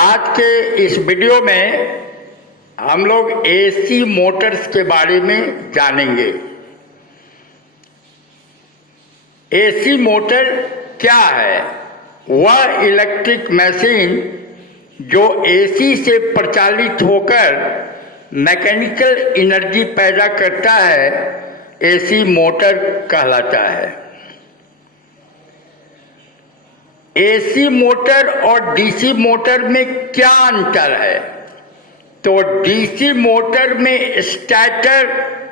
आज के इस वीडियो में हम लोग एसी मोटर्स के बारे में जानेंगे। एसी मोटर क्या है? वह इलेक्ट्रिक मशीन जो एसी से प्रचालित होकर मैकेनिकल एनर्जी पैदा करता है, एसी मोटर कहलाता है। एसी मोटर और डीसी मोटर में क्या अंतर है? तो डीसी मोटर में स्टार्टर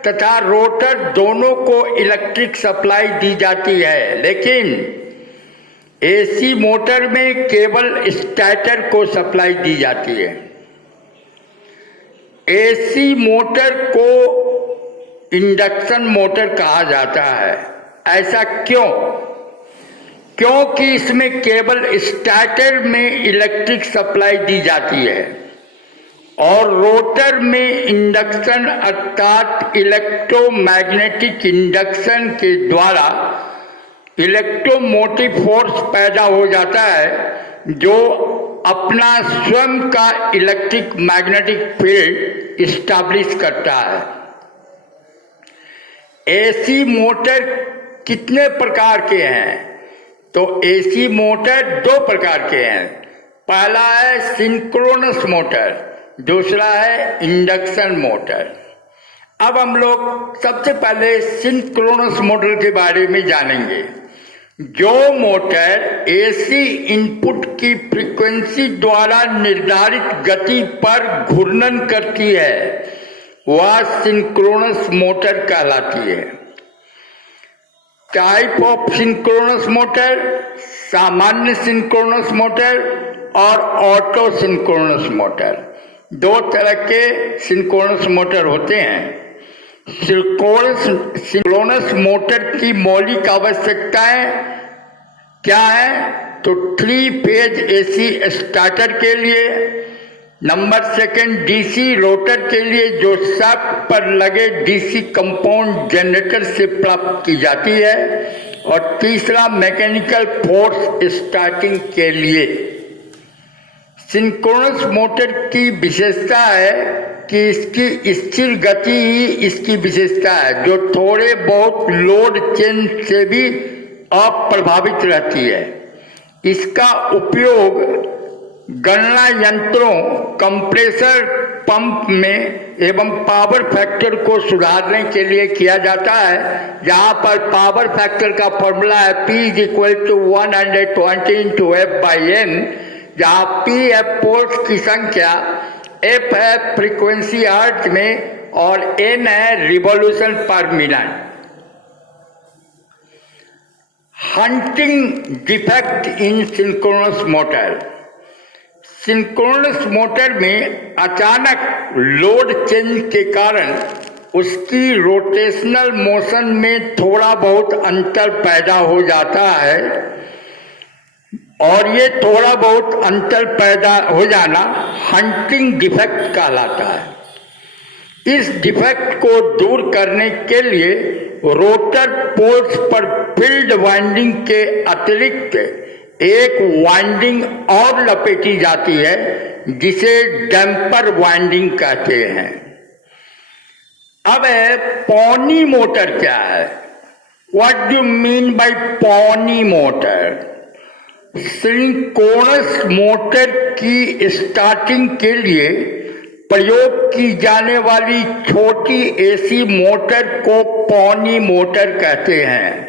तथा रोटर दोनों को इलेक्ट्रिक सप्लाई दी जाती है, लेकिन एसी मोटर में केवल स्टार्टर को सप्लाई दी जाती है। एसी मोटर को इंडक्शन मोटर कहा जाता है। ऐसा क्यों? क्योंकि इसमें केवल स्टार्टर में इलेक्ट्रिक सप्लाई दी जाती है और रोटर में इंडक्शन अर्थात इलेक्ट्रोमैग्नेटिक इंडक्शन के द्वारा इलेक्ट्रोमोटिव फोर्स पैदा हो जाता है जो अपना स्वयं का इलेक्ट्रिक मैग्नेटिक फील्ड इस्टेब्लिश करता है। एसी मोटर कितने प्रकार के हैं? तो एसी मोटर दो प्रकार के हैं। पहला है सिंक्रोनस मोटर, दूसरा है इंडक्शन मोटर। अब हम लोग सबसे पहले सिंक्रोनस मोटर के बारे में जानेंगे। जो मोटर एसी इनपुट की फ्रीक्वेंसी द्वारा निर्धारित गति पर घूर्णन करती है वह सिंक्रोनस मोटर कहलाती है। टाइप ऑफ सिंक्रोनस मोटर, सामान्य सिंक्रोनस मोटर और ऑटो सिंक्रोनस मोटर। दो तरह के सिंक्रोनस मोटर होते हैं। सिंक्रोनस मोटर की मौलिक आवश्यकताएं क्या है? तो 3 फेज एसी स्टार्टर के लिए, नंबर सेकंड डीसी रोटर के लिए जो शाफ्ट पर लगे डीसी कंपाउंड जनरेटर से प्राप्त की जाती है, और तीसरा मैकेनिकल फोर्स स्टार्टिंग के लिए। सिंक्रोनस मोटर की विशेषता है कि इसकी स्थिर गति ही इसकी विशेषता है, जो थोड़े बहुत लोड चेंज से भी अप्रभावित रहती है। इसका उपयोग गणना यंत्रों, कंप्रेसर पंप में एवं पावर फैक्टर को सुधारने के लिए किया जाता है, जहां पर पावर फैक्टर का फॉर्मूला है P = 120 × F/n, जहां P है पोल्स की संख्या, F है फ्रीक्वेंसी हर्ट्ज में और N है रिवॉल्यूशन पर minute. Hunting defect in synchronous motor. Synchronous motor में अचानक लोड चेंज के कारण उसकी रोटेशनल मोशन में थोड़ा बहुत अंतर पैदा हो जाता है, और ये थोड़ा बहुत अंतर पैदा हो जाना हंटिंग डिफेक्ट कहलाता है। इस डिफेक्ट को दूर करने के लिए रोटर पोल्स पर फील्ड वाइंडिंग के अतिरिक्त एक वाइंडिंग और लपेटी जाती है जिसे डैम्पर वाइंडिंग कहते हैं। अब पॉनी मोटर क्या है? What do mean by pony motor? Synchronous motor की स्टार्टिंग के लिए प्रयोग की जाने वाली छोटी एसी मोटर को पॉनी मोटर कहते हैं।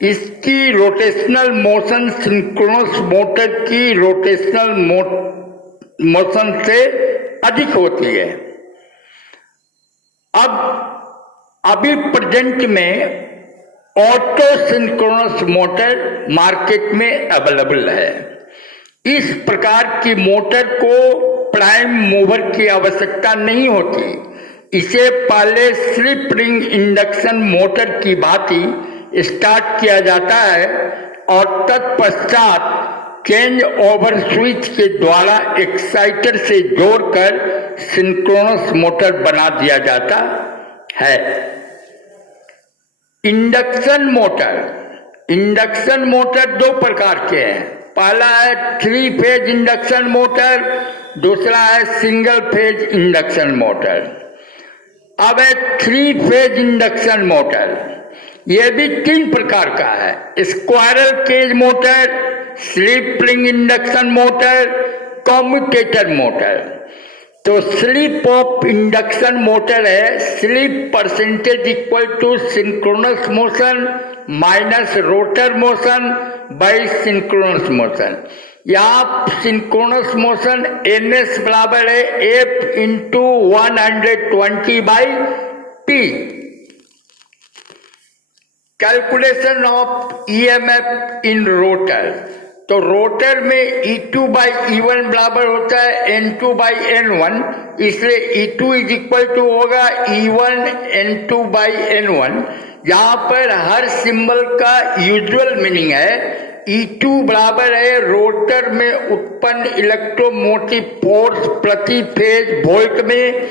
इसकी रोटेशनल मोशन सिंक्रोनस मोटर की रोटेशनल मोशन से अधिक होती है। अभी प्रेजेंट में ऑटो सिंक्रोनस मोटर मार्केट में अवेलेबल है। इस प्रकार की मोटर को प्राइम मूवर की आवश्यकता नहीं होती। इसे पहले स्लिप रिंग इंडक्शन मोटर की भांति स्टार्ट किया जाता है और तत्पश्चात चेंज ओवर स्विच के द्वारा एक्साइटर से जोड़कर सिंक्रोनस मोटर बना दिया जाता है। इंडक्शन मोटर दो प्रकार के हैं। पहला है 3 फेज इंडक्शन मोटर, दूसरा है सिंगल फेज इंडक्शन मोटर। अब है 3 फेज इंडक्शन मोटर, यह भी 3 प्रकार का है, squirrel cage motor, slip ring induction motor, commutator motor. तो स्लिप ऑफ इंडक्शन मोटर है slip percentage equal to synchronous motion minus rotor motion by synchronous motion. यहाँ सिंक्रोनस मोशन ns बराबर है F into 120 by P। Calculation of EMF in rotor, तो rotor में E2 by E1 बराबर होता है N2 by N1, इसलिए E2 is equal to होगा E1 N2 बाई N1। यहाँ पर हर सिंबल का यूजुअल मीनिंग है। E2 बराबर है रोटर में उत्पन्न इलेक्ट्रोमोटिव फोर्स प्रति फेज वोल्ट में,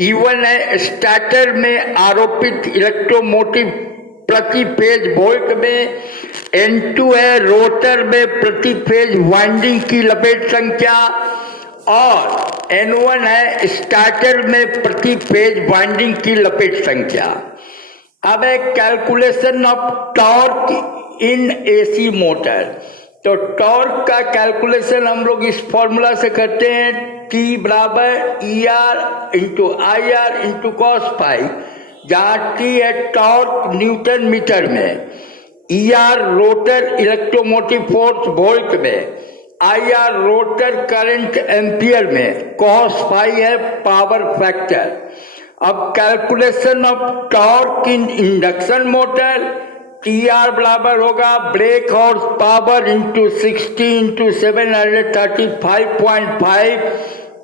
E1 है स्टार्टर में आरोपित इलेक्ट्रोमोटिव प्रति फेज वोल्ट में, N2 है रोटर में प्रति फेज वाइंडिंग की लपेट संख्या, और N1 है स्टार्टर में प्रति फेज वाइंडिंग की लपेट संख्या। अब है calculation of torque in AC motor, तो टॉर्क का कैलकुलेशन हम लोग इस फॉर्मूला से करते हैं, T बराबर ER into IR into cos phi, जहाँ T है टॉर्क न्यूटन मीटर में, ER rotor electromotive force volt में, IR रोटर करंट एम्पियर में, कॉस फाई है पावर फैक्टर। अब calculation of torque in induction motor, TR बराबर होगा brake horse power into 60 into 735.5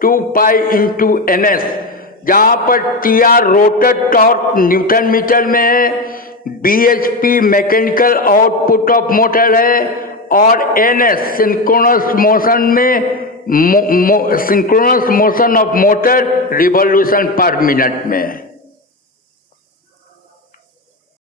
2 pi into NS, जहाँ पर TR rotor torque newton metre में है, BHP mechanical output of motor है, और NS सिंक्रोनस मोशन में synchronous motion of motor revolution पर मिनट में है।